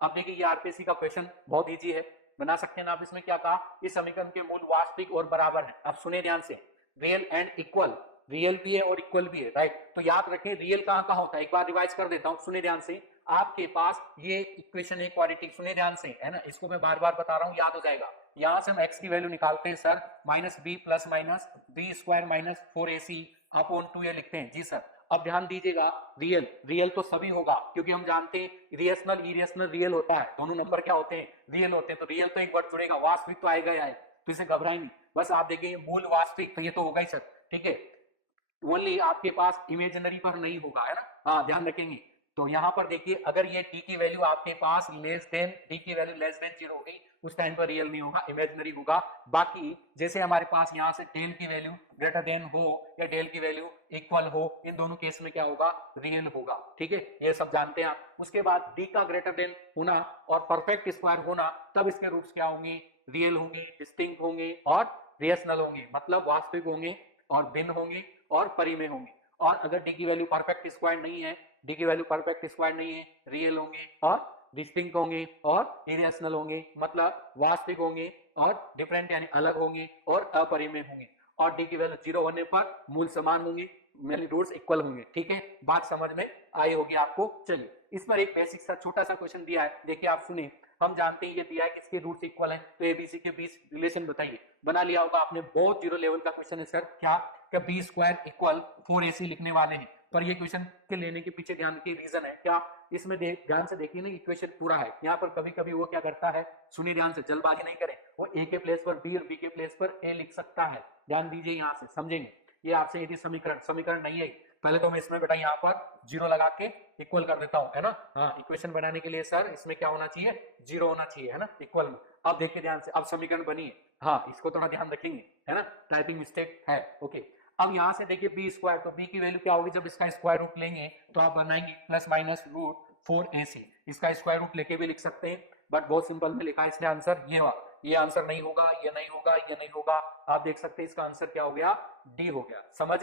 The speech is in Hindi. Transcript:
अब देखिए ये आरपीएससी का क्वेश्चन बहुत इजी है, बना सकते हैं ना आप। इसमें क्या कहा, इस समीकरण के मूल वास्तविक और बराबर है। अब सुने ध्यान से, रियल एंड इक्वल, रियल भी है और इक्वल भी है, राइट। तो याद रखें रियल कहां कहां होता है, एक बार रिवाइज कर देता हूं, सुने ध्यान से। आपके पास ये इक्वेशन है क्वाड्रेटिक, सुने ध्यान से, है ना, इसको मैं बार बार बता रहा हूं, याद हो जाएगा। यहां से हम x की वैल्यू निकालते हैं sir, minus b plus minus b square minus 4ac upon 2a लिखते हैं जी सर। अब ध्यान दीजिएगा, रियल रियल तो सभी होगा, क्योंकि हम जानते हैं रिएशनल इरेशनल रियल होता है, दोनों नंबर क्या होते हैं, रियल होते हैं। तो रियल तो एक वर्ड जुड़ेगा, वास्तविक तो आएगा ही आएगा, तो इसे घबराएं नहीं। बस आप देखिए मूल वास्तविक, तो ये तो होगा ही सर, ठीक है। ओनली आपके पास इमेजिनरी पर नहीं होगा, है ना, हाँ ध्यान रखेंगे। तो यहां पर देखिए, अगर ये टी की वैल्यू आपके पास लेस देन, टी की वैल्यू लेस देन 0 होगी, उस टाइम पर रियल नहीं होगा, इमेजिनरी होगा। बाकी जैसे हमारे पास यहां से टेल की वैल्यू ग्रेटर देन हो या टेल की वैल्यू इक्वल हो, इन दोनों केस में क्या होगा, रियल होगा, ठीक है, ये सब जानते हैं आप। उसके बाद डी का ग्रेटर देन होना और परफेक्ट स्क्वायर होना, तब इसके रूट्स क्या होंगे, रियल होंगे, डिस्टिंक्ट होंगे और रेशनल होंगे, मतलब वास्तविक होंगे और भिन्न होंगे और परिमेय होंगे। और अगर डी की वैल्यू परफेक्ट स्क्वायर नहीं है, डी की वैल्यू परफेक्ट स्क्वायर नहीं है, रियल होंगे और डिस्टिंक्ट होंगे और इरेशनल होंगे, मतलब वास्तविक होंगे और डिफरेंट यानी अलग होंगे और अपरिमेय होंगे। और डी की वैल्यू 0 होने पर मूल समान होंगे, यानी रूट्स इक्वल होंगे, ठीक है, बात समझ में आई होगी आपको। चलिए इस पर एक बेसिक सा छोटा सा क्वेश्चन दिया है, देखिए आप सुनिए। हम जानते हैं ये दिया है किसके रूट्स इक्वल हैं, तो एबीसी के बीच रिलेशन बताइए। बना लिया होगा आपने, बहुत जीरो लेवल का क्वेश्चन है सर, क्या बी स्क्वायर इक्वल 4ac लिखने वाले हैं। पर ये क्वेश्चन के लेने के पीछे ध्यान की रीजन है क्या, इसमें ध्यान से देखिए ना, इक्वेशन पूरा है। यहाँ पर कभी कभी वो क्या करता है, सुनिए ध्यान से, जल्दबाजी नहीं करें, वो ए के प्लेस पर बी और बी के प्लेस पर ए लिख सकता है, ध्यान दीजिए, यहाँ से समझेंगे। ये आपसे यदि समीकरण समीकरण नहीं है, पहले तो मैं इसमें बेटा यहाँ पर जीरो लगा के इक्वल कर देता हूँ, है ना, हाँ इक्वेशन बनाने के लिए सर इसमें क्या होना चाहिए, जीरो होना चाहिए, है ना, इक्वल में। अब देखिए ध्यान से, अब समीकरण बनी है, हाँ इसको थोड़ा ध्यान रखेंगे, है ना, टाइपिंग मिस्टेक है, ओके। अब यहां से देखिए बी स्क्वायर, तो बी की वैल्यू क्या होगी, जब इसका स्क्वायर रूट लेंगे तो आप बनाएंगे प्लस माइनस रूट 4ac, इसका स्क्वायर रूट लेके भी लिख सकते हैं, बट बहुत सिंपल में लिखा है इसने आंसर ये आंसर नहीं होगा, ये नहीं होगा, ये नहीं होगा। आप देख सकते हैं इसका आंसर क्या हो गया, डी हो गया, समझ